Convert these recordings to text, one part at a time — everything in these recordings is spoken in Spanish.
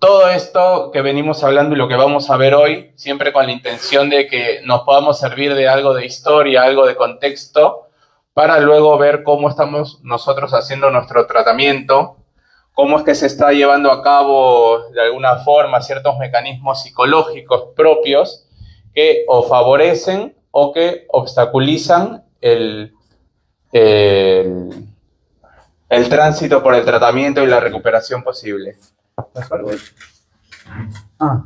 todo esto que venimos hablando y lo que vamos a ver hoy, siempre con la intención de que nos podamos servir de algo de historia, algo de contexto, para luego ver cómo estamos nosotros haciendo nuestro tratamiento, cómo es que se está llevando a cabo de alguna forma ciertos mecanismos psicológicos propios que o favorecen o que obstaculizan el, el tránsito por el tratamiento y la recuperación posible. Ah.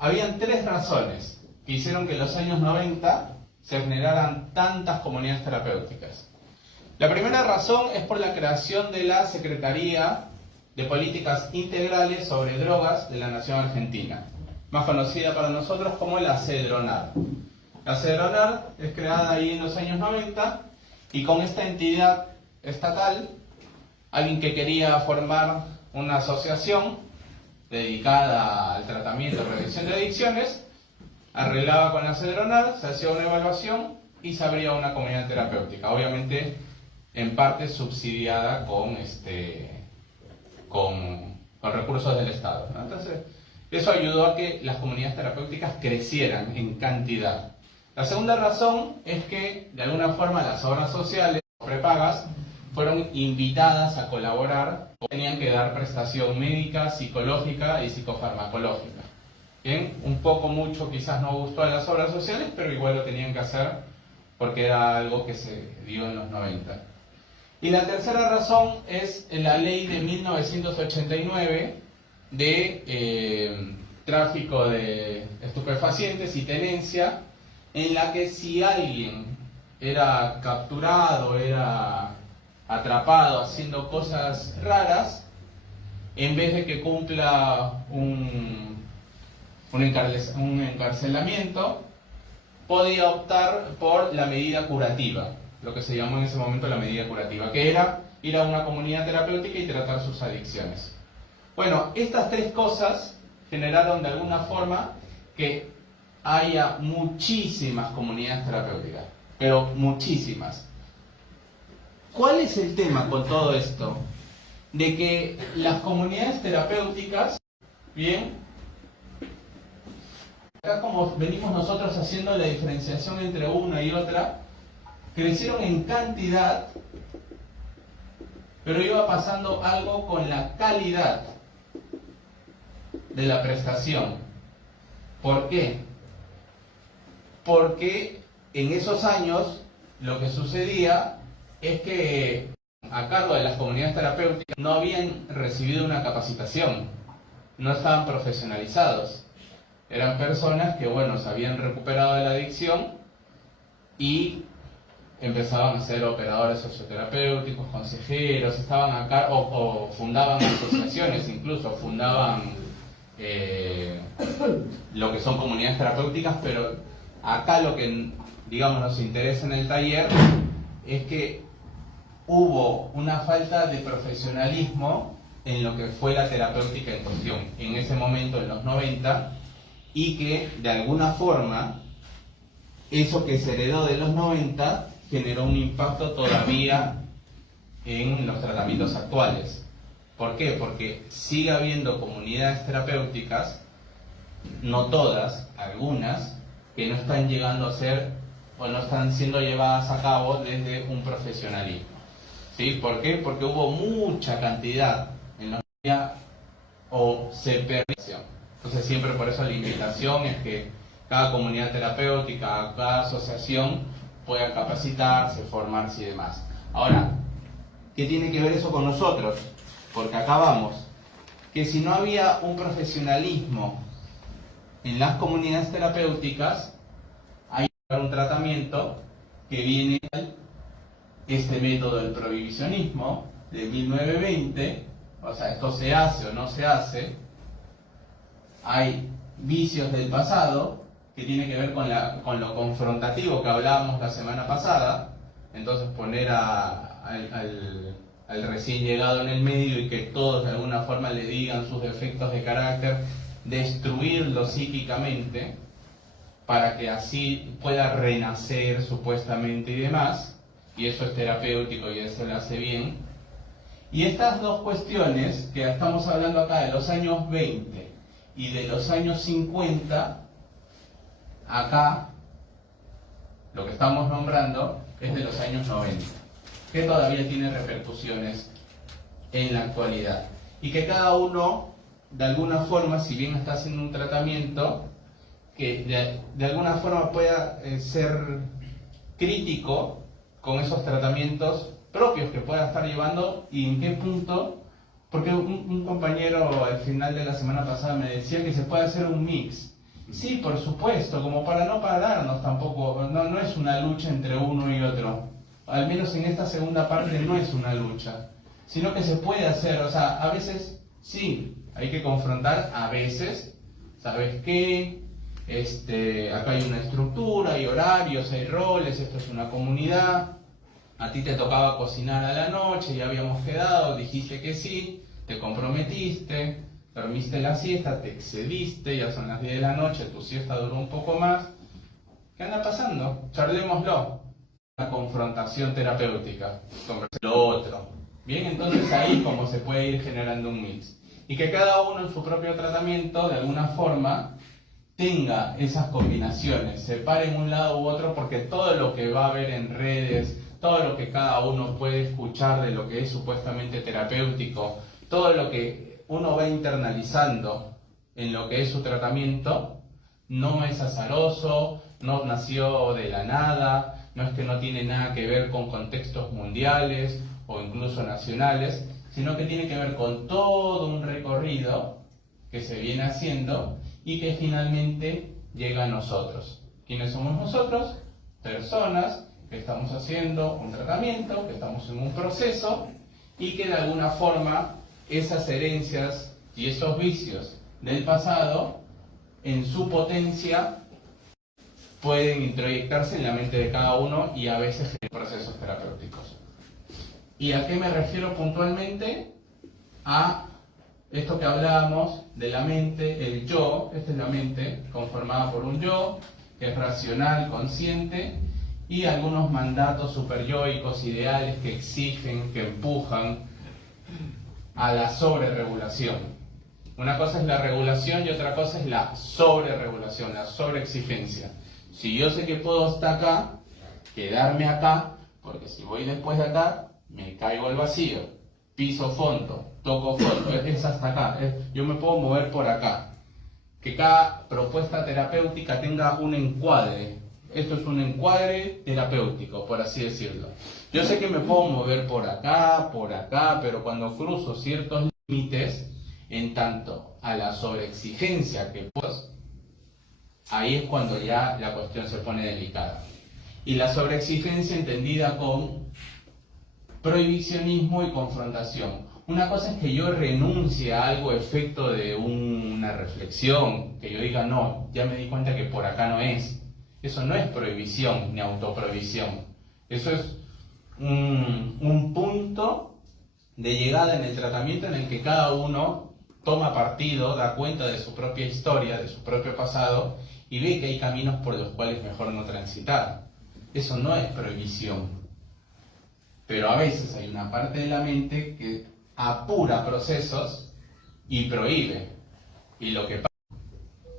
Habían tres razones que hicieron que en los años 90 se generaran tantas comunidades terapéuticas. La primera razón es por la creación de la Secretaría de Políticas Integrales sobre Drogas de la Nación Argentina, más conocida para nosotros como la CEDRONAR. La CEDRONAR es creada ahí en los años 90 y con esta entidad estatal, alguien que quería formar una asociación dedicada al tratamiento y prevención de adicciones, arreglaba con la CEDRONAR, se hacía una evaluación y se abría una comunidad terapéutica, obviamente en parte subsidiada con recursos del Estado, ¿no? Entonces, eso ayudó a que las comunidades terapéuticas crecieran en cantidad. La segunda razón es que, de alguna forma, las obras sociales prepagas fueron invitadas a colaborar, tenían que dar prestación médica, psicológica y psicofarmacológica. Bien, un poco mucho quizás no gustó a las obras sociales, pero igual lo tenían que hacer porque era algo que se dio en los 90. Y la tercera razón es la ley de 1989 de tráfico de estupefacientes y tenencia, en la que si alguien era capturado, era atrapado haciendo cosas raras, en vez de que cumpla un encarcelamiento, podía optar por la medida curativa, lo que se llamó en ese momento la medida curativa, que era ir a una comunidad terapéutica y tratar sus adicciones. Bueno, estas tres cosas generaron de alguna forma que haya muchísimas comunidades terapéuticas, pero muchísimas. ¿Cuál es el tema con todo esto? De que las comunidades terapéuticas, bien, acá como venimos nosotros haciendo la diferenciación entre una y otra, crecieron en cantidad, pero iba pasando algo con la calidad de la prestación. ¿Por qué? Porque en esos años lo que sucedía es que a cargo de las comunidades terapéuticas no habían recibido una capacitación, no estaban profesionalizados. Eran personas que, bueno, se habían recuperado de la adicción y empezaban a ser operadores socioterapéuticos, consejeros, estaban acá o fundaban asociaciones, incluso fundaban lo que son comunidades terapéuticas, pero acá lo que, digamos, nos interesa en el taller es que hubo una falta de profesionalismo en lo que fue la terapéutica en cuestión, en ese momento, en los 90, y que de alguna forma eso que se heredó de los 90 generó un impacto todavía en los tratamientos actuales. ¿Por qué? Porque sigue habiendo comunidades terapéuticas, no todas, algunas, que no están llegando a ser o no están siendo llevadas a cabo desde un profesionalismo. ¿Sí? ¿Por qué? Porque hubo mucha cantidad en la comunidad o se perdió. Entonces siempre por eso la invitación es que cada comunidad terapéutica, cada asociación pueda capacitarse, formarse y demás. Ahora, ¿qué tiene que ver eso con nosotros? Porque acá vamos, que si no había un profesionalismo en las comunidades terapéuticas, hay un tratamiento que viene este método del prohibicionismo de 1920, o sea, esto se hace o no se hace. Hay vicios del pasado que tiene que ver con lo confrontativo que hablábamos la semana pasada. Entonces poner al recién llegado en el medio y que todos de alguna forma le digan sus defectos de carácter, destruirlo psíquicamente para que así pueda renacer supuestamente y demás, y eso es terapéutico y eso le hace bien. Y estas dos cuestiones que estamos hablando acá de los años 20 y de los años 50, acá lo que estamos nombrando es de los años 90, que todavía tiene repercusiones en la actualidad. Y que cada uno, de alguna forma, si bien está haciendo un tratamiento, que de alguna forma pueda ser crítico con esos tratamientos propios que pueda estar llevando y en qué punto, porque un compañero al final de la semana pasada me decía que se puede hacer un mix. Sí, por supuesto, como para no pararnos tampoco, no es una lucha entre uno y otro. Al menos en esta segunda parte no es una lucha, sino que se puede hacer, o sea, a veces sí, hay que confrontar, a veces, ¿sabes qué? Acá hay una estructura, hay horarios, hay roles, esto es una comunidad, a ti te tocaba cocinar a la noche, ya habíamos quedado, dijiste que sí, te comprometiste, dormiste la siesta, te excediste, ya son las 10 de la noche, tu siesta duró un poco más. ¿Qué anda pasando? Charlémoslo. La confrontación terapéutica, lo otro. Bien, entonces ahí como se puede ir generando un mix. Y que cada uno en su propio tratamiento, de alguna forma, tenga esas combinaciones, se pare en un lado u otro, porque todo lo que va a haber en redes, todo lo que cada uno puede escuchar de lo que es supuestamente terapéutico, todo lo que uno va internalizando en lo que es su tratamiento, no es azaroso, no nació de la nada, no es que no tiene nada que ver con contextos mundiales o incluso nacionales, sino que tiene que ver con todo un recorrido que se viene haciendo y que finalmente llega a nosotros. ¿Quiénes somos nosotros? Personas que estamos haciendo un tratamiento, que estamos en un proceso y que de alguna forma esas herencias y esos vicios del pasado, en su potencia, pueden introyectarse en la mente de cada uno y a veces en procesos terapéuticos. ¿Y a qué me refiero puntualmente? A esto que hablábamos de la mente, el yo. Esta es la mente conformada por un yo, que es racional, consciente, y algunos mandatos superyoicos, ideales que exigen, que empujan a la sobreregulación. Una cosa es la regulación y otra cosa es la sobreregulación, la sobreexigencia. Si yo sé que puedo hasta acá, quedarme acá, porque si voy después de acá, me caigo al vacío, piso fondo, toco fondo, es hasta acá, yo me puedo mover por acá. Que cada propuesta terapéutica tenga un encuadre. Esto es un encuadre terapéutico, por así decirlo. Yo sé que me puedo mover por acá, pero cuando cruzo ciertos límites, en tanto a la sobreexigencia que puedo, ahí es cuando ya la cuestión se pone delicada. Y la sobreexigencia entendida con prohibicionismo y confrontación. Una cosa es que yo renuncie a algo efecto de una reflexión, que yo diga, no, ya me di cuenta que por acá no es. Eso no es prohibición ni autoprohibición. Eso es un punto de llegada en el tratamiento en el que cada uno toma partido, da cuenta de su propia historia, de su propio pasado, y ve que hay caminos por los cuales mejor no transitar. Eso no es prohibición. Pero a veces hay una parte de la mente que apura procesos y prohíbe. Y lo que pasa,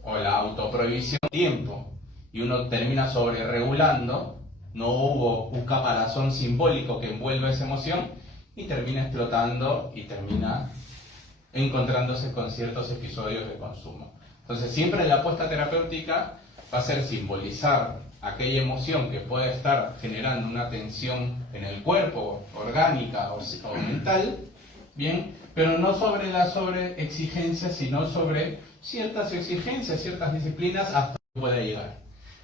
o la autoprohibición, tiempo, y uno termina sobreregulando, no hubo un caparazón simbólico que envuelva esa emoción, y termina explotando y termina encontrándose con ciertos episodios de consumo. Entonces siempre la apuesta terapéutica va a ser simbolizar aquella emoción que puede estar generando una tensión en el cuerpo, orgánica o mental, bien, pero no sobre la sobreexigencia, sino sobre ciertas exigencias, ciertas disciplinas hasta que pueda llegar.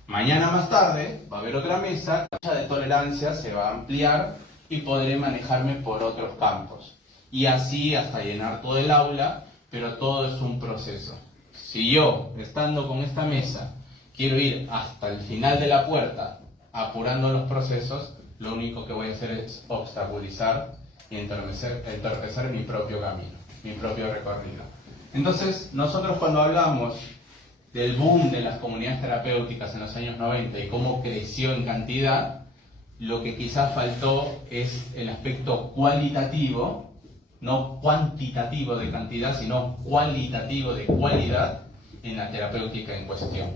Mañana más tarde va a haber otra mesa, la tacha de tolerancia se va a ampliar y podré manejarme por otros campos. Y así hasta llenar todo el aula, pero todo es un proceso. Si yo, estando con esta mesa, quiero ir hasta el final de la puerta apurando los procesos, lo único que voy a hacer es obstaculizar y entorpecer mi propio camino, mi propio recorrido. Entonces, nosotros cuando hablamos del boom de las comunidades terapéuticas en los años 90 y cómo creció en cantidad, lo que quizás faltó es el aspecto cualitativo, no cuantitativo de cantidad, sino cualitativo de cualidad en la terapéutica en cuestión.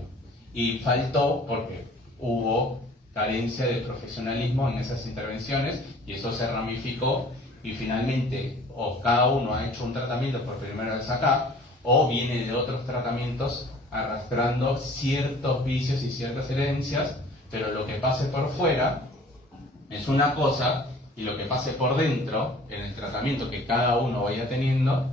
Y faltó porque hubo carencia de profesionalismo en esas intervenciones y eso se ramificó y finalmente o cada uno ha hecho un tratamiento por primera vez acá o viene de otros tratamientos arrastrando ciertos vicios y ciertas herencias, pero lo que pase por fuera es una cosa y lo que pase por dentro en el tratamiento que cada uno vaya teniendo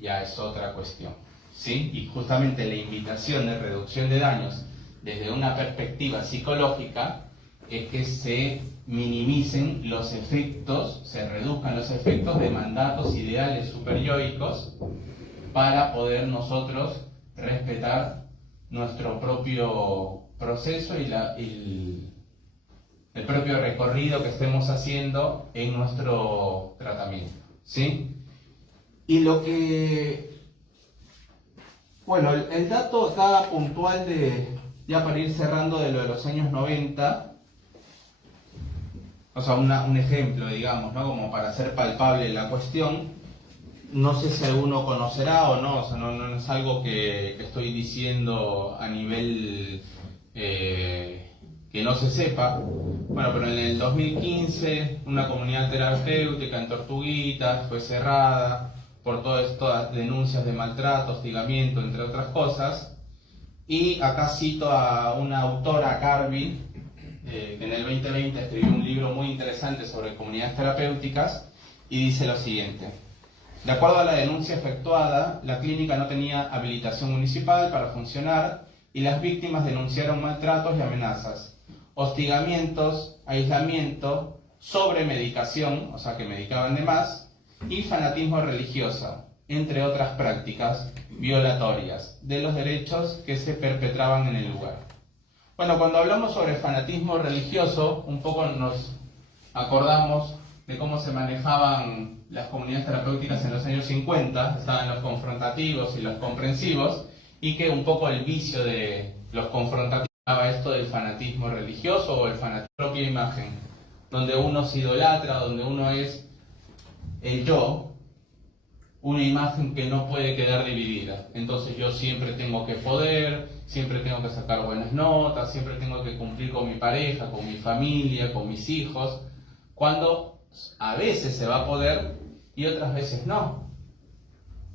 ya es otra cuestión, ¿sí? Y justamente la invitación de reducción de daños desde una perspectiva psicológica es que se minimicen los efectos, se reduzcan los efectos de mandatos ideales superyoicos para poder nosotros respetar nuestro propio proceso y el propio recorrido que estemos haciendo en nuestro tratamiento, ¿sí? Y lo que... Bueno, el dato acá puntual ya para ir cerrando de lo de los años 90, o sea, un ejemplo, digamos, ¿no? Como para hacer palpable la cuestión, no sé si alguno conocerá o no, o sea, no es algo que estoy diciendo a nivel que que no se sepa. Bueno, pero en el 2015 una comunidad terapéutica en Tortuguitas fue cerrada por todas estas denuncias de maltrato, hostigamiento, entre otras cosas. Y acá cito a una autora, Garvey, que en el 2020 escribió un libro muy interesante sobre comunidades terapéuticas y dice lo siguiente: de acuerdo a la denuncia efectuada, la clínica no tenía habilitación municipal para funcionar y las víctimas denunciaron maltratos y amenazas, hostigamientos, aislamiento, sobremedicación, o sea que medicaban de más, y fanatismo religioso, entre otras prácticas violatorias de los derechos que se perpetraban en el lugar. Bueno, cuando hablamos sobre fanatismo religioso, un poco nos acordamos de cómo se manejaban las comunidades terapéuticas en los años 50, estaban los confrontativos y los comprensivos, y que un poco el vicio de los confrontativos era esto del fanatismo religioso o el fanatismo de la propia imagen, donde uno se idolatra, donde uno es el yo, una imagen que no puede quedar dividida. Entonces yo siempre tengo que poder, siempre tengo que sacar buenas notas, siempre tengo que cumplir con mi pareja, con mi familia, con mis hijos, cuando a veces se va a poder y otras veces no.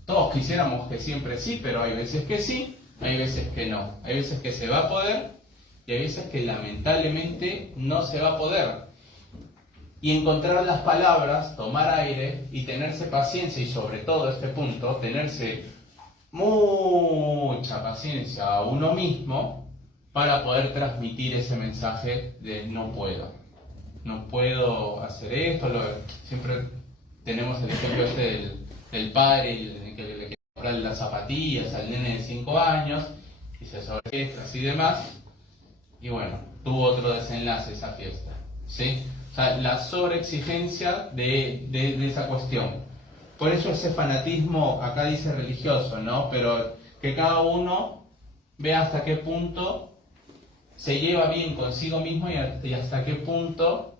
Todos quisiéramos que siempre sí, pero hay veces que sí, hay veces que no. Hay veces que se va a poder y hay veces que lamentablemente no se va a poder. Y encontrar las palabras, tomar aire y tenerse paciencia, y sobre todo este punto, tenerse mucha paciencia a uno mismo para poder transmitir ese mensaje de no puedo hacer esto. Siempre tenemos el ejemplo este del padre que le quiere comprar las zapatillas al nene de 5 años y se sobreextras y demás, y bueno, tuvo otro desenlace esa fiesta, ¿sí? O sea, la sobreexigencia de esa cuestión. Por eso ese fanatismo, acá dice religioso, ¿no? Pero que cada uno vea hasta qué punto se lleva bien consigo mismo y hasta qué punto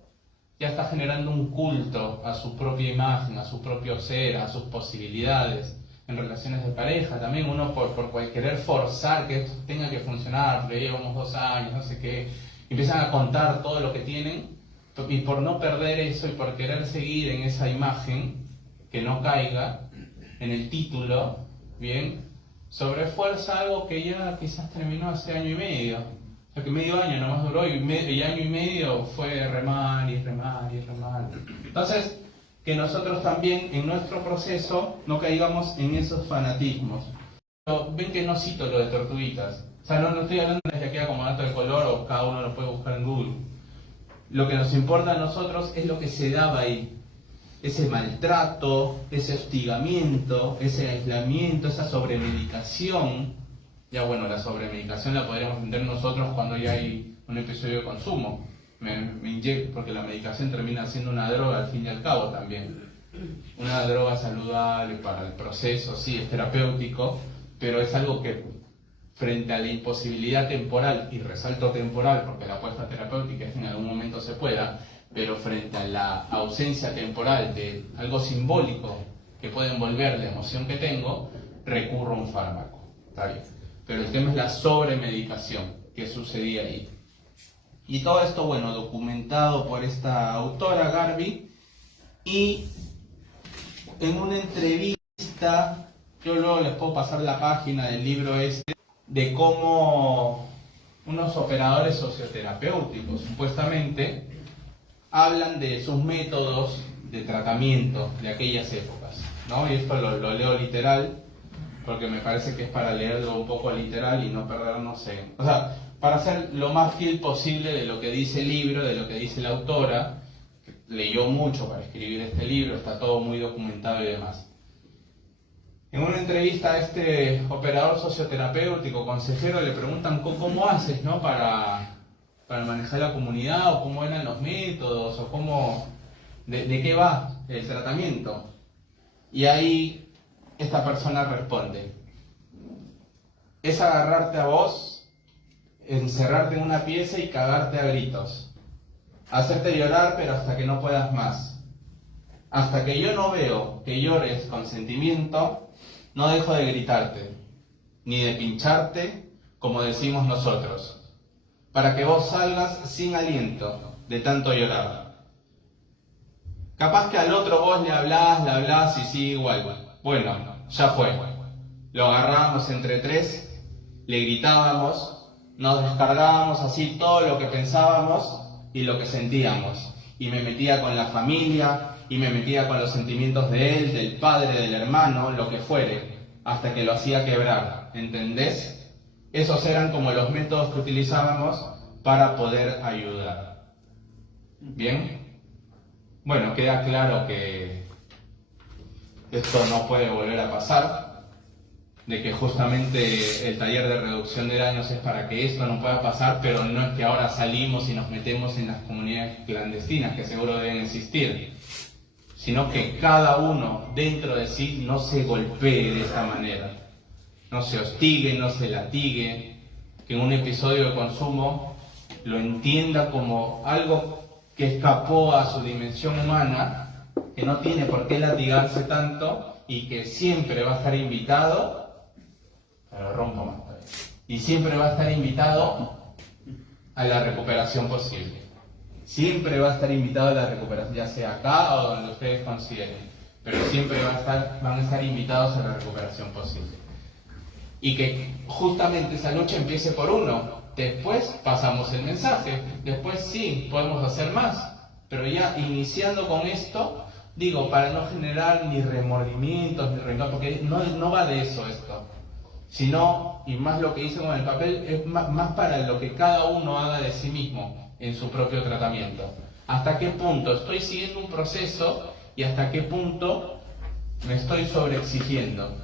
ya está generando un culto a su propia imagen, a su propio ser, a sus posibilidades. En relaciones de pareja también, uno por querer forzar que esto tenga que funcionar, porque llevamos 2 años, no sé qué, empiezan a contar todo lo que tienen, y por no perder eso y por querer seguir en esa imagen, que no caiga en el título, bien, sobrefuerza algo que ya quizás terminó hace 1 año y medio. O sea que medio año nomás duró y 1 año y medio fue remar y remar y remar. Entonces, que nosotros también en nuestro proceso no caigamos en esos fanatismos. Pero ven que no cito lo de Tortuguitas. O sea, no estoy hablando de que queda como dato de color o cada uno lo puede buscar en Google. Lo que nos importa a nosotros es lo que se daba ahí. Ese maltrato, ese hostigamiento, ese aislamiento, esa sobremedicación. Ya bueno, la sobremedicación la podríamos entender nosotros cuando ya hay un episodio de consumo. Me inyecto, porque la medicación termina siendo una droga al fin y al cabo también. Una droga saludable para el proceso, sí, es terapéutico, pero es algo que frente a la imposibilidad temporal, y resalto temporal porque la apuesta terapéutica es que en algún momento se pueda, pero frente a la ausencia temporal de algo simbólico que puede envolver la emoción que tengo, recurro a un fármaco. Está bien. Pero el tema es la sobremedicación que sucedía ahí. Y todo esto, bueno, documentado por esta autora, Garvey, y en una entrevista, yo luego les puedo pasar la página del libro este, de cómo unos operadores socioterapéuticos, supuestamente, hablan de sus métodos de tratamiento de aquellas épocas, ¿no? Y esto lo leo literal, porque me parece que es para leerlo un poco literal y no perdernos en... O sea, para ser lo más fiel posible de lo que dice el libro, de lo que dice la autora, que leyó mucho para escribir este libro, está todo muy documentado y demás. En una entrevista a este operador socioterapéutico, consejero, le preguntan cómo haces, ¿no? para manejar la comunidad, o cómo eran los métodos, o cómo, de qué va el tratamiento. Y ahí esta persona responde: es agarrarte a vos, encerrarte en una pieza y cagarte a gritos, hacerte llorar pero hasta que no puedas más. Hasta que yo no veo que llores con sentimiento, no dejo de gritarte, ni de pincharte, como decimos nosotros. para que vos salgas sin aliento de tanto llorar. Capaz que al otro vos le hablás y sí, igual. Bueno, ya fue. Lo agarrábamos entre tres, le gritábamos, nos descargábamos así todo lo que pensábamos y lo que sentíamos. Y me metía con la familia, y me metía con los sentimientos de él, del padre, del hermano, lo que fuere, hasta que lo hacía quebrar. ¿Entendés? Esos eran como los métodos que utilizábamos para poder ayudar. ¿Bien? Bueno, queda claro que esto no puede volver a pasar, de que justamente el taller de reducción de daños es para que esto no pueda pasar, pero no es que ahora salimos y nos metemos en las comunidades clandestinas, que seguro deben existir, sino que cada uno dentro de sí no se golpee de esta manera, no se hostigue, no se latigue, que en un episodio de consumo lo entienda como algo que escapó a su dimensión humana, que no tiene por qué latigarse tanto y que siempre va a estar invitado, pero rompo más todavía, y siempre va a estar invitado a la recuperación posible. Siempre va a estar invitado a la recuperación, ya sea acá o donde ustedes consideren, pero siempre van a estar invitados a la recuperación posible. Y que justamente esa lucha empiece por uno. Después pasamos el mensaje, después sí, podemos hacer más, pero ya iniciando con esto, digo, para no generar ni remordimientos, ni rencor, porque no va de eso esto, sino, y más lo que hice con el papel, es más para lo que cada uno haga de sí mismo en su propio tratamiento. ¿Hasta qué punto estoy siguiendo un proceso y hasta qué punto me estoy sobreexigiendo?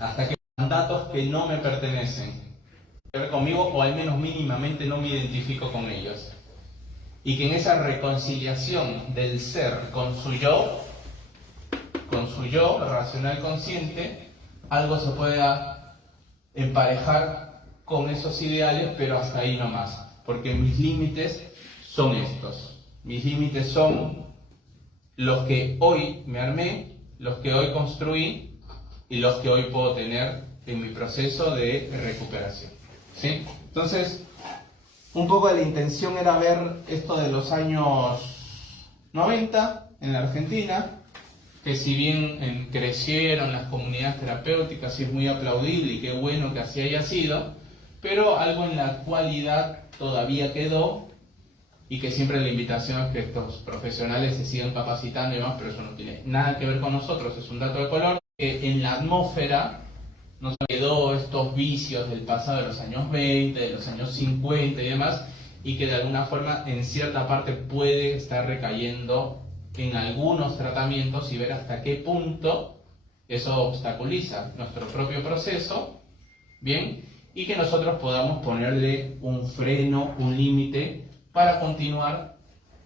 ¿Hasta qué mandatos que no me pertenecen que ver conmigo, o al menos mínimamente no me identifico con ellos? Y que en esa reconciliación del ser con su yo racional consciente, algo se pueda emparejar con esos ideales, pero hasta ahí nomás, porque mis límites son estos. Mis límites son los que hoy me armé, los que hoy construí y los que hoy puedo tener en mi proceso de recuperación. ¿Sí? Entonces, un poco la intención era ver esto de los años 90 en la Argentina, que si bien crecieron las comunidades terapéuticas y es muy aplaudible y qué bueno que así haya sido, pero algo en la actualidad todavía quedó, y que siempre la invitación es que estos profesionales se sigan capacitando y demás, pero eso no tiene nada que ver con nosotros, es un dato de color, que en la atmósfera nos quedó estos vicios del pasado de los años 20, de los años 50 y demás, y que de alguna forma en cierta parte puede estar recayendo en algunos tratamientos, y ver hasta qué punto eso obstaculiza nuestro propio proceso, ¿bien? Y que nosotros podamos ponerle un freno, un límite para continuar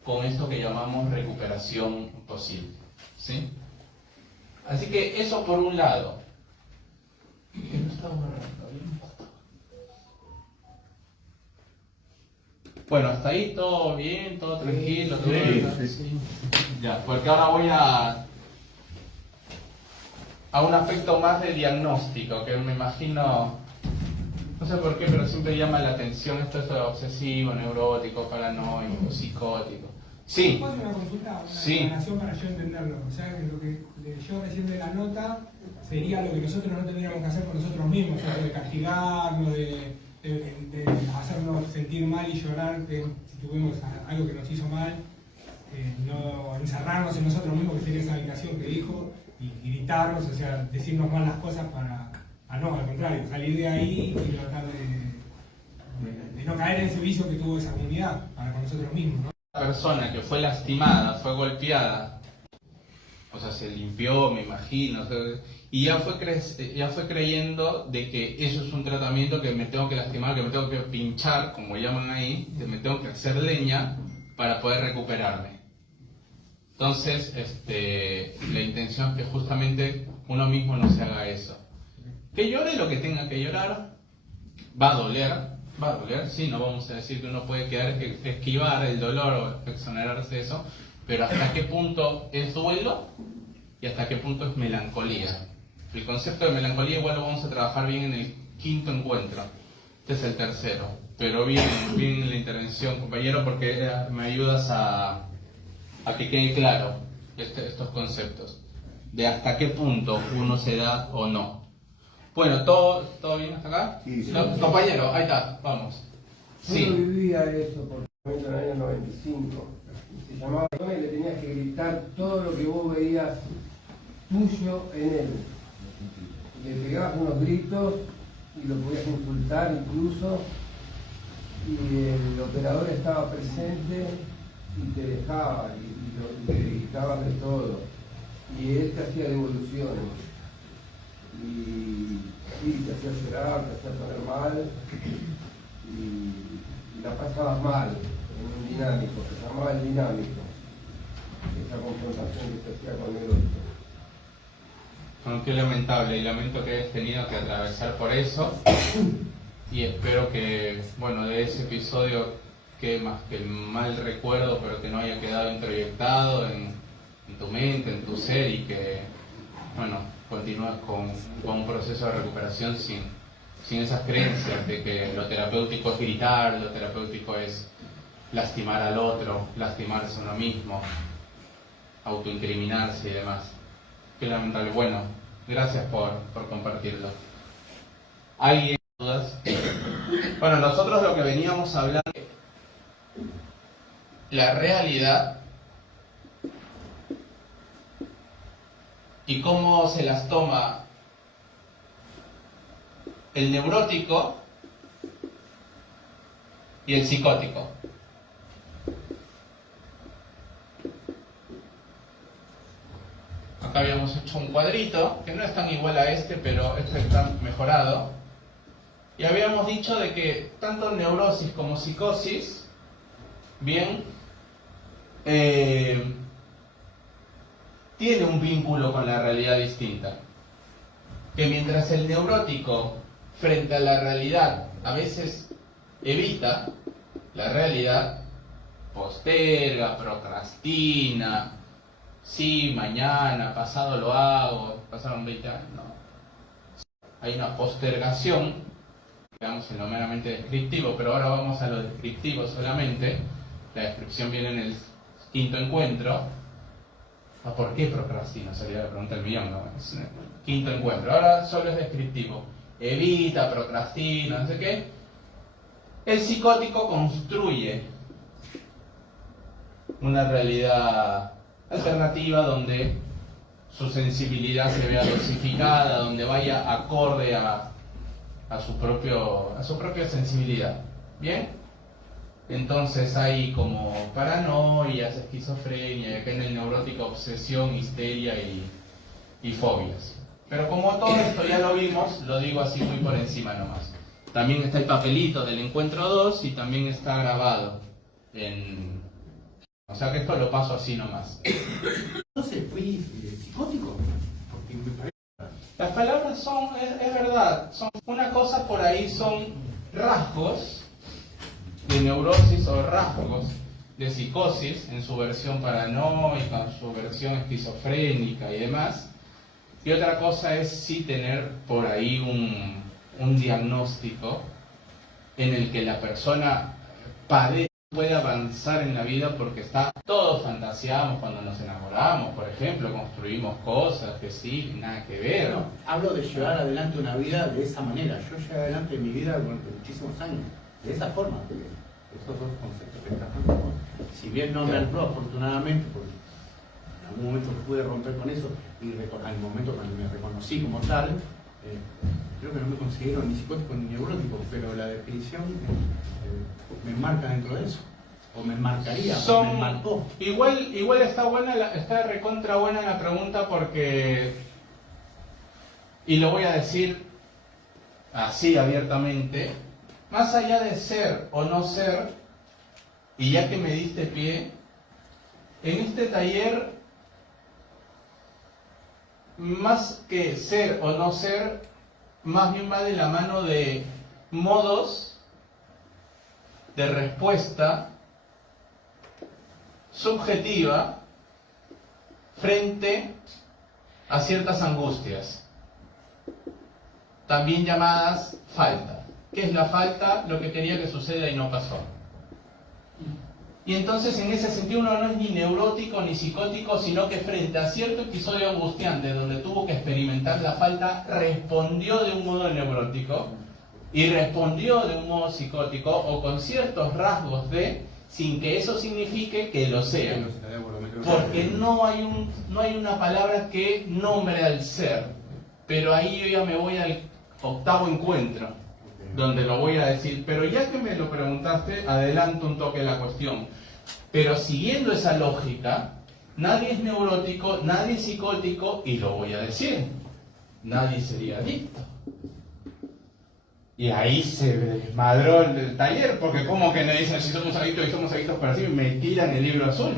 con esto que llamamos recuperación posible, ¿sí? Así que eso por un lado. Bueno, hasta ahí todo bien, todo tranquilo, todo bien. Sí. Ya, porque ahora voy a un aspecto más de diagnóstico, que me imagino, no sé por qué, pero siempre llama la atención esto de obsesivo, neurótico, paranoico, psicótico. Sí. ¿Puedo hacer una consulta, una aclaración para yo entenderlo? O sea, que lo que yo recién de la nota sería lo que nosotros no tendríamos que hacer con nosotros mismos, o sea, de castigarnos, de hacernos sentir mal y llorar si tuvimos algo que nos hizo mal, no encerrarnos en nosotros mismos, que sería esa habitación que dijo, y gritarnos, o sea, decirnos mal las cosas no, al contrario, salir de ahí y tratar de no caer en ese vicio que tuvo esa comunidad para con nosotros mismos, ¿no? La persona que fue lastimada, fue golpeada, o sea, se limpió, me imagino, o sea, y ya fue creyendo de que eso es un tratamiento, que me tengo que lastimar, que me tengo que pinchar, como llaman ahí, que me tengo que hacer leña para poder recuperarme. Entonces, la intención es que justamente uno mismo no se haga eso. Que llore lo que tenga que llorar, va a doler, sí, no vamos a decir que uno puede esquivar el dolor o exonerarse de eso, pero hasta qué punto es duelo y hasta qué punto es melancolía. El concepto de melancolía igual lo vamos a trabajar bien en el quinto encuentro, Este es el tercero. Pero bien la intervención, compañero, porque me ayudas a que quede claro estos conceptos. De hasta qué punto uno se da o no. Bueno, ¿todo bien hasta acá? Sí, sí. No, compañero, ahí está, vamos. Yo no vivía eso por en el año 95. Se llamaba y le tenías que gritar todo lo que vos veías tuyo en él. Le pegabas unos gritos y lo podías insultar incluso. Y el operador estaba presente y te dejaba y le gritabas de todo. Y él te hacía devoluciones. Y sí, te hacía llorar, te hacía poner mal. Y la pasabas mal en un dinámico, se llamaba el dinámico, esa confrontación que se hacía con el otro. Bueno, qué lamentable, y lamento que hayas tenido que atravesar por eso, y espero que, bueno, de ese episodio quede más que el mal recuerdo, pero que no haya quedado introyectado en tu mente, en tu ser, y que, bueno, continúes con un proceso de recuperación sin esas creencias de que lo terapéutico es gritar, lo terapéutico es lastimar al otro, lastimarse a uno mismo, autoincriminarse y demás. Qué lamentable. Bueno, gracias por compartirlo. ¿Alguien tiene dudas? Bueno, nosotros lo que veníamos hablando, la realidad y cómo se las toma el neurótico y el psicótico. Acá habíamos hecho un cuadrito, que no es tan igual a este, pero este está mejorado. Y habíamos dicho de que tanto neurosis como psicosis, bien, tiene un vínculo con la realidad distinta. Que mientras el neurótico frente a la realidad a veces evita la realidad, posterga, procrastina, sí, mañana, pasado lo hago, pasaron 20 años, no. Hay una postergación, digamos en lo meramente descriptivo, pero ahora vamos a lo descriptivo solamente. La descripción viene en el quinto encuentro. ¿Por qué procrastina? Sería la pregunta del millón, ¿no? Es el quinto encuentro. Ahora solo es descriptivo. Evita, procrastina, no sé qué. El psicótico construye una realidad alternativa donde su sensibilidad se vea dosificada, donde vaya acorde a su propia sensibilidad. ¿Bien? Entonces hay como paranoias, esquizofrenia, y acá en el neurótico obsesión, histeria y fobias. Pero como todo esto ya lo vimos, lo digo así muy por encima nomás. También está el papelito del encuentro 2 y también está grabado en... O sea que esto lo paso así nomás. Entonces fui psicótico, porque me parece... Las palabras son, es verdad, son una cosa por ahí, son rasgos de neurosis o rasgos de psicosis en su versión paranoica, en su versión esquizofrénica y demás. Y otra cosa es sí tener por ahí un diagnóstico en el que la persona puede avanzar en la vida porque todos fantaseamos cuando nos enamoramos, por ejemplo, construimos cosas que sí, nada que ver. No, hablo de llevar adelante una vida de esa manera. Yo llevé adelante mi vida durante muchísimos años, de esa forma. Esos dos conceptos que estás hablando, si bien no me alzó afortunadamente, porque en algún momento pude romper con eso, y al momento cuando me reconocí como tal, creo que no me considero ni psicótico ni neurótico, pero la definición me marca dentro de eso, o me marcaría, o me marcó. Igual está buena, está recontra buena la pregunta porque, y lo voy a decir así abiertamente, más allá de ser o no ser, y ya que me diste pie, en este taller, más que ser o no ser, más bien va de la mano de modos de respuesta subjetiva frente a ciertas angustias, también llamadas falta. ¿Qué es la falta? Lo que quería que suceda y no pasó. Y entonces en ese sentido uno no es ni neurótico ni psicótico, sino que frente a cierto episodio angustiante donde tuvo que experimentar la falta, respondió de un modo neurótico y respondió de un modo psicótico o con ciertos rasgos de, sin que eso signifique que lo sea. Porque no hay una palabra que nombre al ser. Pero ahí yo ya me voy al octavo encuentro, donde lo voy a decir. Pero ya que me lo preguntaste, adelanto un toque la cuestión. Pero siguiendo esa lógica, nadie es neurótico, nadie es psicótico, y lo voy a decir, nadie sería adicto. Y ahí se desmadró el taller, porque como que me dicen, si somos adictos y somos adictos para siempre, me tiran el libro azul.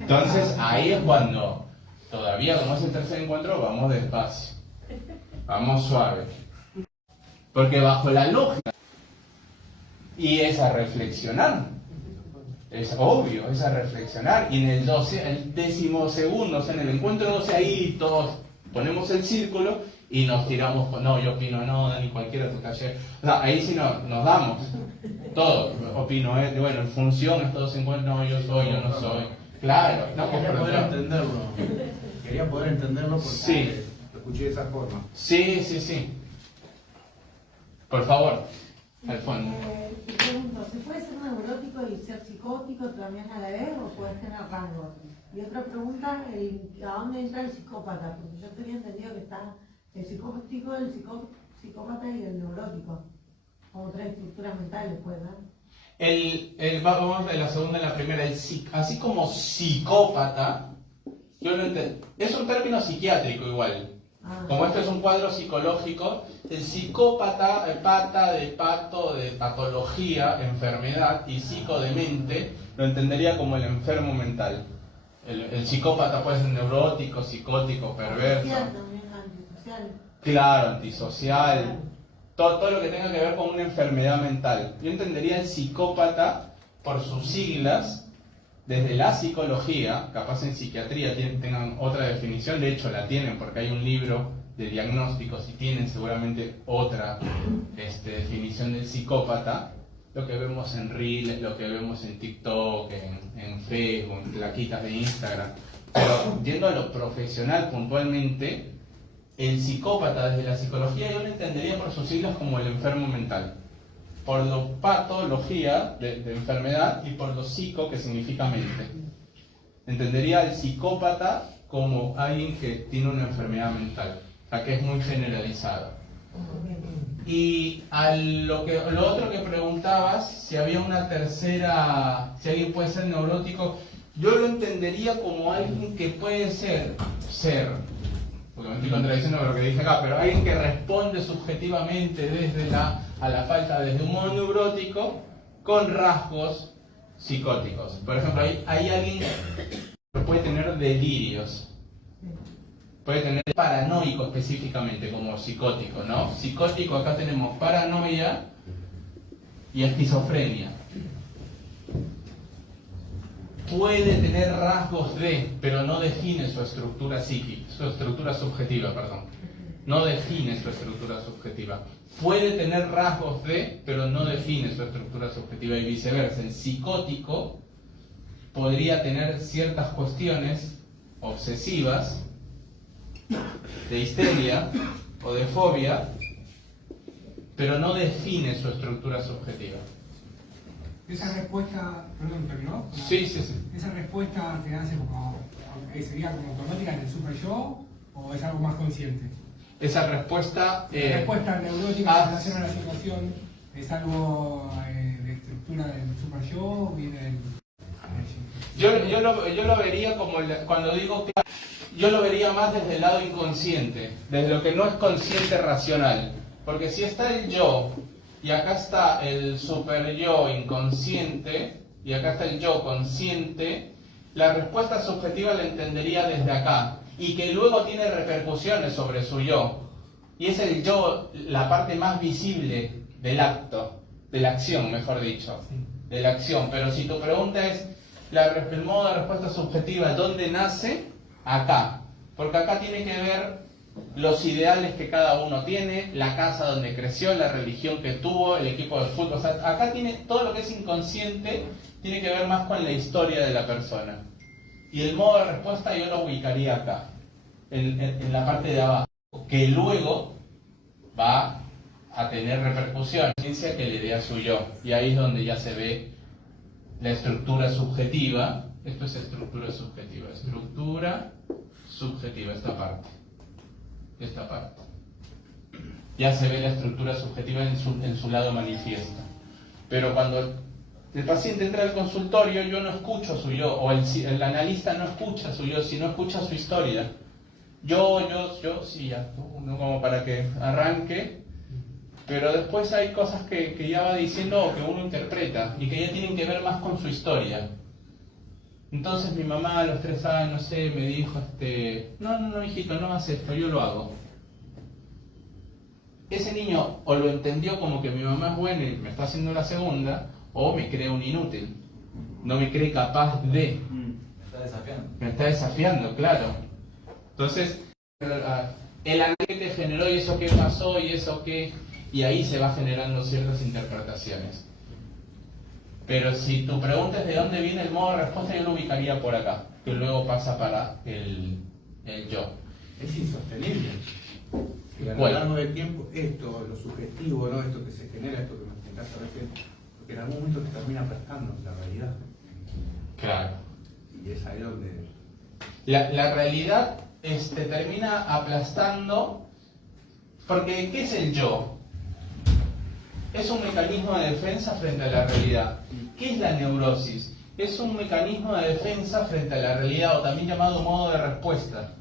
Entonces ahí es cuando, todavía como es el tercer encuentro, vamos despacio, vamos suave. Porque bajo la lógica, y es a reflexionar, es obvio, es a reflexionar, y en el 12, el 12º, o sea, en el encuentro 12, ahí todos ponemos el círculo y nos tiramos con, no, yo opino no, Dani, cualquiera de tu taller, o sea, ahí sí nos damos, todos, opino, bueno, en función a estos dos encuentros, no, yo soy, yo no soy, claro, no, quería poder entenderlo, quería poder entenderlo porque sí. Lo escuché de esa forma. Sí. Por favor, al fondo. Te pregunto, ¿se puede ser neurótico y ser psicótico también a la vez o puedes tener rangos? Y otra pregunta, ¿a dónde entra el psicópata? Porque yo tenía entendido que está el psicótico, el psicópata y el neurótico. Como tres estructuras mentales, ¿puede ver? Vamos de la segunda a la primera. Así como psicópata, yo lo entiendo. Es un término psiquiátrico igual. Como esto es un cuadro psicológico, el psicópata, pata de pato, de patología, enfermedad, y psico de mente, lo entendería como el enfermo mental. El psicópata puede ser neurótico, psicótico, perverso. Social también, antisocial. Claro, antisocial. Todo lo que tenga que ver con una enfermedad mental. Yo entendería el psicópata por sus siglas. Desde la psicología, capaz en psiquiatría tengan otra definición, de hecho la tienen porque hay un libro de diagnósticos y tienen seguramente otra definición del psicópata, lo que vemos en Reels, lo que vemos en TikTok, en Facebook, en plaquitas de Instagram. Pero yendo a lo profesional puntualmente, el psicópata desde la psicología yo lo entendería por sus siglas como el enfermo mental. Por lo patología de enfermedad y por lo psico, que significa mente. Entendería al psicópata como alguien que tiene una enfermedad mental, o sea que es muy generalizado. Y lo otro que preguntabas, si había una tercera, si alguien puede ser neurótico, yo lo entendería como alguien que puede ser, porque me estoy contradiciendo con lo que dije acá, pero alguien que responde subjetivamente a la falta desde un modo neurótico con rasgos psicóticos. Por ejemplo, hay alguien que puede tener delirios, puede tener paranoico específicamente como psicótico, ¿no? Psicótico, acá tenemos paranoia y esquizofrenia. Puede tener rasgos de, pero no define su estructura psíquica, su estructura subjetiva, perdón. No define su estructura subjetiva. Puede tener rasgos de, pero no define su estructura subjetiva y viceversa. El psicótico podría tener ciertas cuestiones obsesivas, de histeria o de fobia, pero no define su estructura subjetiva. Esa respuesta, perdón, ¿terminó? Sí. ¿Esa respuesta te hace como, sería como automática del super yo o es algo más consciente? Esa respuesta... La respuesta neurótica en relación a la situación es algo de estructura del super yo o viene del... Yo lo vería como, cuando digo que... Yo lo vería más desde el lado inconsciente, desde lo que no es consciente racional. Porque si está el yo... Y acá está el super yo inconsciente, y acá está el yo consciente, la respuesta subjetiva la entendería desde acá, y que luego tiene repercusiones sobre su yo. Y es el yo, la parte más visible del acto, de la acción, mejor dicho, de la acción. Pero si tu pregunta es, el modo de respuesta subjetiva, ¿dónde nace? Acá. Porque acá tiene que ver los ideales que cada uno tiene, la casa donde creció, la religión que tuvo, el equipo de fútbol. O sea, acá tiene todo lo que es inconsciente, tiene que ver más con la historia de la persona. Y el modo de respuesta yo lo ubicaría acá, en la parte de abajo, que luego va a tener repercusión, ciencia que le dé a su yo. Y ahí es donde ya se ve la estructura subjetiva. Esto es estructura subjetiva. Estructura subjetiva, esta parte. Esta parte. Ya se ve la estructura subjetiva en su lado manifiesto. Pero cuando el paciente entra al consultorio, yo no escucho su yo, o el analista no escucha su yo, sino escucha su historia. Yo, sí, ya, no como para que arranque, pero después hay cosas que ya va diciendo o que uno interpreta y que ya tienen que ver más con su historia. Entonces mi mamá a los 3 años, no sé, me dijo, no, hijito, no hagas esto, yo lo hago. Ese niño o lo entendió como que mi mamá es buena y me está haciendo la segunda, o me cree un inútil. No me cree capaz de. Me está desafiando. Me está desafiando, claro. Entonces, el análisis que te generó y eso que pasó y eso que... Y ahí se va generando ciertas interpretaciones. Pero si tu pregunta es de dónde viene el modo de respuesta, yo lo ubicaría por acá, que luego pasa para el yo. Es insostenible. Que a lo Bueno. largo del tiempo, esto, lo subjetivo, ¿no? Esto que se genera, esto que me explicaste recién, porque en algún momento te termina aplastando la realidad. Claro. Y es ahí donde... La realidad termina aplastando, porque ¿qué es el yo? Es un mecanismo de defensa frente a la realidad. ¿Qué es la neurosis? Es un mecanismo de defensa frente a la realidad, o también llamado modo de respuesta.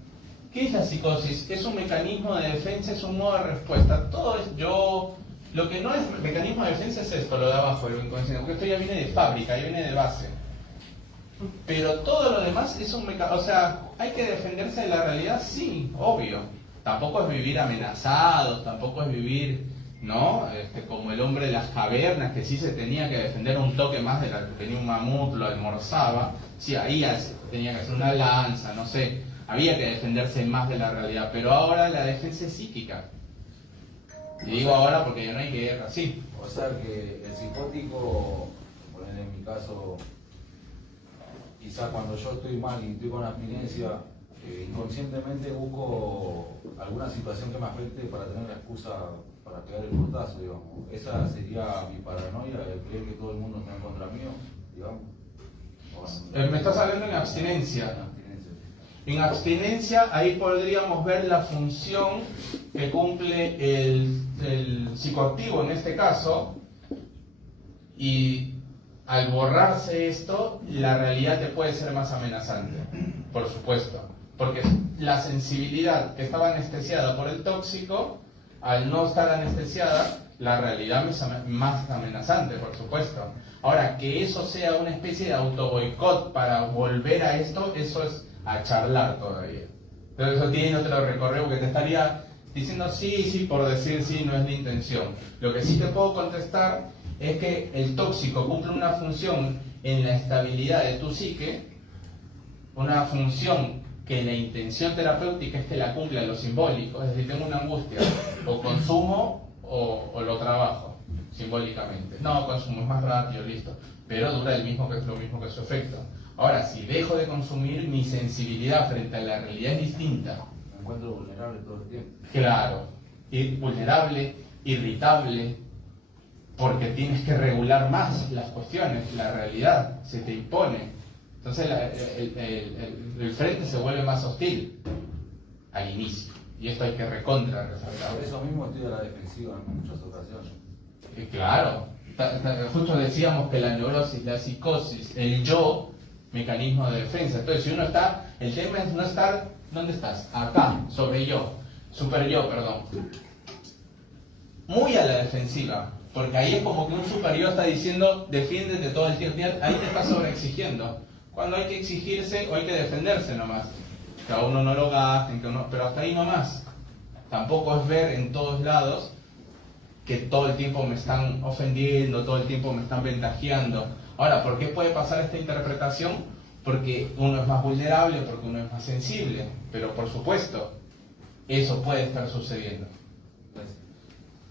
¿Qué es la psicosis? Es un mecanismo de defensa, es un modo de respuesta. Todo es yo. Lo que no es mecanismo de defensa es esto, lo de abajo, lo inconsciente, porque esto ya viene de fábrica, ya viene de base. Pero todo lo demás es un mecanismo. O sea, ¿hay que defenderse de la realidad? Sí, obvio. Tampoco es vivir amenazados, tampoco es vivir, ¿no? Como el hombre de las cavernas, que sí se tenía que defender un toque más de la que tenía un mamut, lo almorzaba. Sí, ahí tenía que hacer una lanza, no sé. Había que defenderse más de la realidad, pero ahora la defensa es psíquica. Y digo ahora porque ya no hay guerra, sí. O sea que el psicótico, por ejemplo, en mi caso, quizá cuando yo estoy mal y estoy con abstinencia, inconscientemente busco alguna situación que me afecte para tener la excusa para pegar el portazo, digamos. Esa sería mi paranoia, el creer que todo el mundo está en contra mío, digamos. Me estás hablando en abstinencia. En abstinencia. En abstinencia, ahí podríamos ver la función que cumple el psicoactivo en este caso, y al borrarse esto, la realidad te puede ser más amenazante, por supuesto, porque la sensibilidad que estaba anestesiada por el tóxico, al no estar anestesiada, la realidad es más amenazante, por supuesto. Ahora, que eso sea una especie de autoboicot para volver a esto, eso es a charlar todavía. Pero eso tiene otro recorrido que te estaría diciendo sí, por decir sí, no es mi intención. Lo que sí te puedo contestar es que el tóxico cumple una función en la estabilidad de tu psique, una función que la intención terapéutica es que la cumpla lo simbólico, es decir, tengo una angustia, o consumo o lo trabajo simbólicamente. No, consumo es más rápido, listo, pero dura lo mismo que su efecto. Ahora, si dejo de consumir, mi sensibilidad frente a la realidad es distinta. Me encuentro vulnerable todo el tiempo. Claro, vulnerable, irritable, porque tienes que regular más las cuestiones, la realidad se te impone. Entonces el frente se vuelve más hostil al inicio, y esto hay que recontra resaltar. Por eso mismo estoy a la defensiva en muchas ocasiones. Claro, justo decíamos que la neurosis, la psicosis, el yo, mecanismo de defensa. Entonces, si uno está, el tema es no estar, ¿dónde estás? Acá, sobre yo, super yo, perdón. Muy a la defensiva, porque ahí es como que un super yo está diciendo, defiéndete todo el tiempo, ahí te está sobreexigiendo. Cuando hay que exigirse o hay que defenderse nomás. Que a uno no lo gasten, pero hasta ahí nomás. Tampoco es ver en todos lados que todo el tiempo me están ofendiendo, todo el tiempo me están ventajeando. Ahora, ¿por qué puede pasar esta interpretación? Porque uno es más vulnerable, porque uno es más sensible. Pero por supuesto, eso puede estar sucediendo.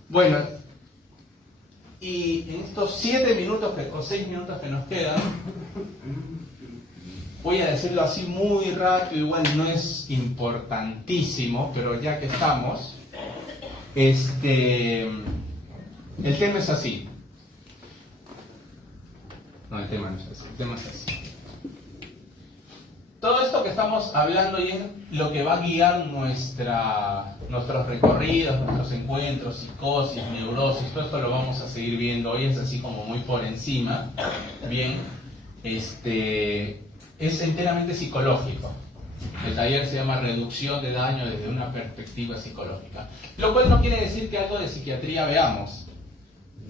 Bueno, y en estos 7 minutos o 6 minutos que nos quedan, voy a decirlo así muy rápido, igual no es importantísimo, pero ya que estamos, el tema es así. No, el tema no es así, el tema es así. Todo esto que estamos hablando y es lo que va a guiar nuestros recorridos, nuestros encuentros, psicosis, neurosis, todo esto lo vamos a seguir viendo hoy, es así como muy por encima, bien, es enteramente psicológico. El taller se llama Reducción de Daño desde una perspectiva psicológica, lo cual no quiere decir que algo de psiquiatría veamos,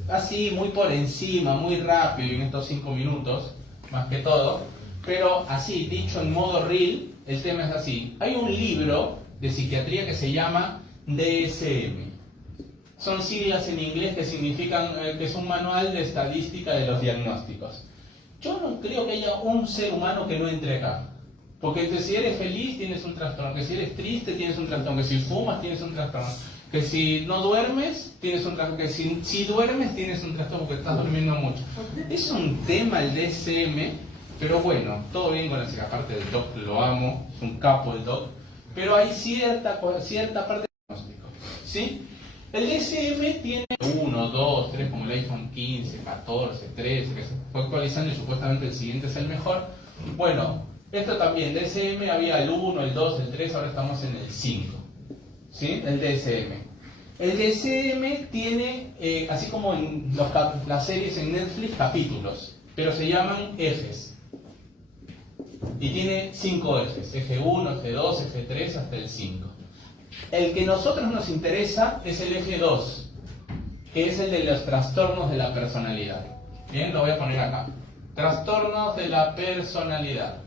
así muy por encima, muy rápido en estos 5 minutos, más que todo. Pero así, dicho en modo real, el tema es así. Hay un libro de psiquiatría que se llama DSM. Son siglas en inglés que significan que es un manual de estadística de los diagnósticos. Yo no creo que haya un ser humano que no entre acá. Porque si eres feliz tienes un trastorno, que si eres triste tienes un trastorno, que si fumas tienes un trastorno, que si no duermes tienes un trastorno, que si duermes tienes un trastorno porque estás durmiendo mucho. Es un tema el DSM. Pero bueno, todo bien con la psiquiatría, aparte del doc, lo amo, es un capo el doc, pero hay cierta parte de diagnóstico, ¿sí? El DSM tiene 1, 2, 3, como el iPhone 15, 14, 13, que se fue actualizando y supuestamente el siguiente es el mejor. Bueno, esto también, DSM había el 1, el 2, el 3, ahora estamos en el 5, ¿sí? El DSM. El DSM tiene, así como en las series en Netflix, capítulos, pero se llaman ejes. Y tiene 5 ejes, eje 1, eje 2, eje 3, hasta el 5. El que a nosotros nos interesa es el eje 2, que es el de los trastornos de la personalidad. Bien, lo voy a poner acá. Trastornos de la personalidad.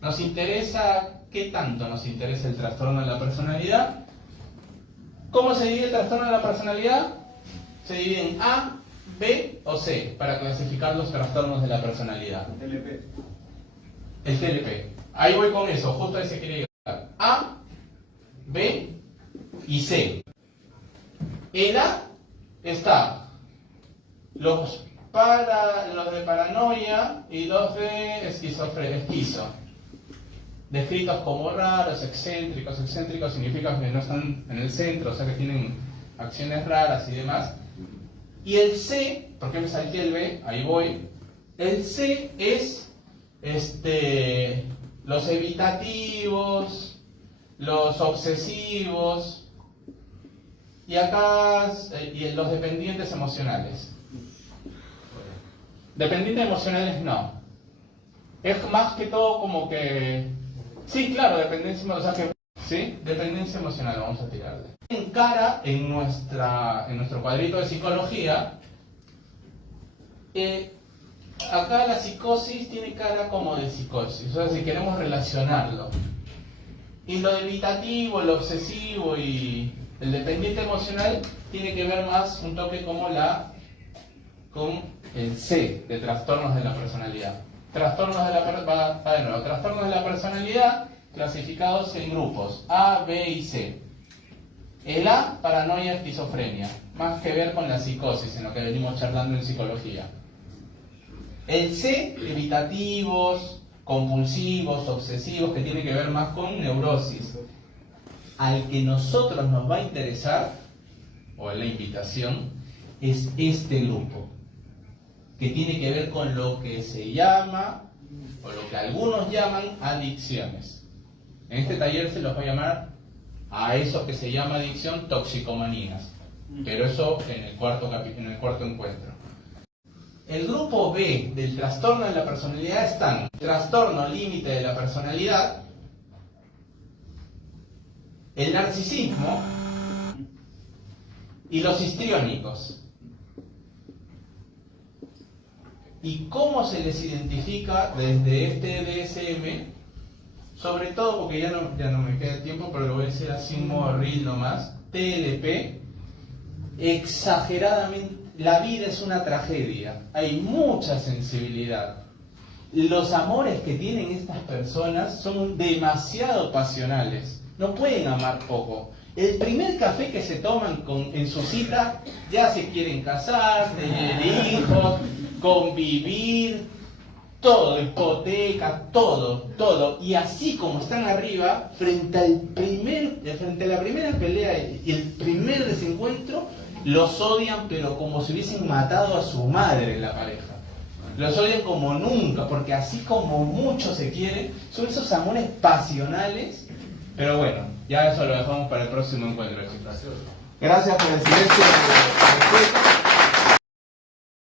Nos interesa, ¿qué tanto nos interesa el trastorno de la personalidad? ¿Cómo se divide el trastorno de la personalidad? Se divide en A, B o C, para clasificar los trastornos de la personalidad. El TLP. Ahí voy con eso, justo ahí se quería llegar. A, B y C. En A está los de paranoia y los de esquizo. Descritos como raros, excéntricos. Excéntricos significa que no están en el centro, o sea que tienen acciones raras y demás. Y el C, ¿por qué me salté el B? Ahí voy. El C es los evitativos, los obsesivos y acá y los dependientes emocionales. Dependientes emocionales no. Es más que todo como que... Sí, claro, dependencia emocional. O sea que, ¿sí? Dependencia emocional, vamos a tirarle. Encara en nuestro cuadrito de psicología, acá la psicosis tiene cara como de psicosis, o sea, si queremos relacionarlo. Y lo evitativo, el obsesivo y el dependiente emocional tiene que ver más un toque como con el C de trastornos de la personalidad. Trastornos de la personalidad clasificados en grupos A, B y C. El A, paranoia, esquizofrenia, más que ver con la psicosis, en lo que venimos charlando en psicología. El C, evitativos, compulsivos, obsesivos, que tiene que ver más con neurosis. Al que nosotros nos va a interesar, o la invitación, es este grupo, que tiene que ver con lo que se llama, o lo que algunos llaman adicciones. En este taller se los va a llamar a eso que se llama adicción toxicomanías, pero eso en el cuarto encuentro. El grupo B del trastorno de la personalidad están trastorno límite de la personalidad, el narcisismo y los histriónicos. ¿Y cómo se les identifica desde este DSM? Sobre todo porque ya no me queda tiempo, pero lo voy a decir así en modo real nomás. TLP, exageradamente, la vida es una tragedia, hay mucha sensibilidad. Los amores que tienen estas personas son demasiado pasionales. no pueden amar poco. El primer café que se toman en su cita, ya se quieren casar, tener hijos, convivir, todo, hipoteca, todo. Y así como están arriba, frente a la primera pelea y el primer desencuentro, los odian, pero como si hubiesen matado a su madre la pareja. Los odian como nunca, porque así como mucho se quieren, son esos amores pasionales. Pero bueno, ya eso lo dejamos para el próximo encuentro, chicos. Gracias por el silencio.